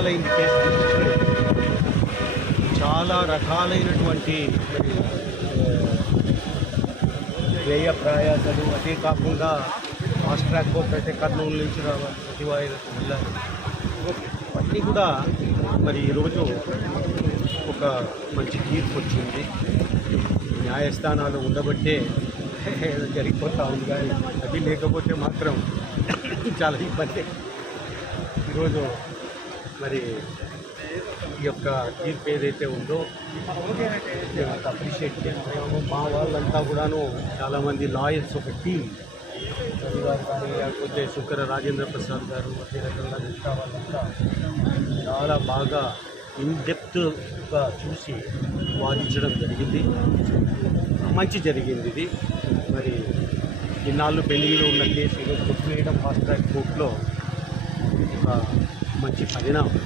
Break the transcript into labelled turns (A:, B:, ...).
A: రోజులైంది కేసు తీసుకుని చాలా రకాలైనటువంటి వ్యయ ప్రయాసాలు అదే కాకుండా ఫాస్ట్ ట్రాక్ కోర్టు అయితే కర్నూలు నుంచి రావాలి సచివాలయాలకు వెళ్ళాలి. అన్నీ కూడా మరి ఈరోజు ఒక మంచి తీర్పు వచ్చింది. న్యాయస్థానాలు ఉండబట్టే జరిగిపోతూ ఉంది కానీ అది లేకపోతే మాత్రం చాలా ఇబ్బంది. ఈరోజు మరి ఈ యొక్క తీర్పు ఏదైతే ఉందో అప్రిషియేట్ చేస్తున్నాము మా వాళ్ళంతా కూడాను చాలామంది లాయర్స్ ఒక టీం రవి గారు కానీ లేకపోతే శుక్ర రాజేంద్ర ప్రసాద్ గారు అదే రకంగా మిగతా వాళ్ళంతా చాలా బాగా ఇన్ డెప్త్గా చూసి వాదించడం జరిగింది. మంచి జరిగింది ఇది. మరి ఇన్నాళ్ళు పెళ్ళిలో ఉన్న కేసు ఈరోజు కొట్టివేయడం ఫాస్ట్ ట్రాక్ కోర్టులో మంచి పరిణామం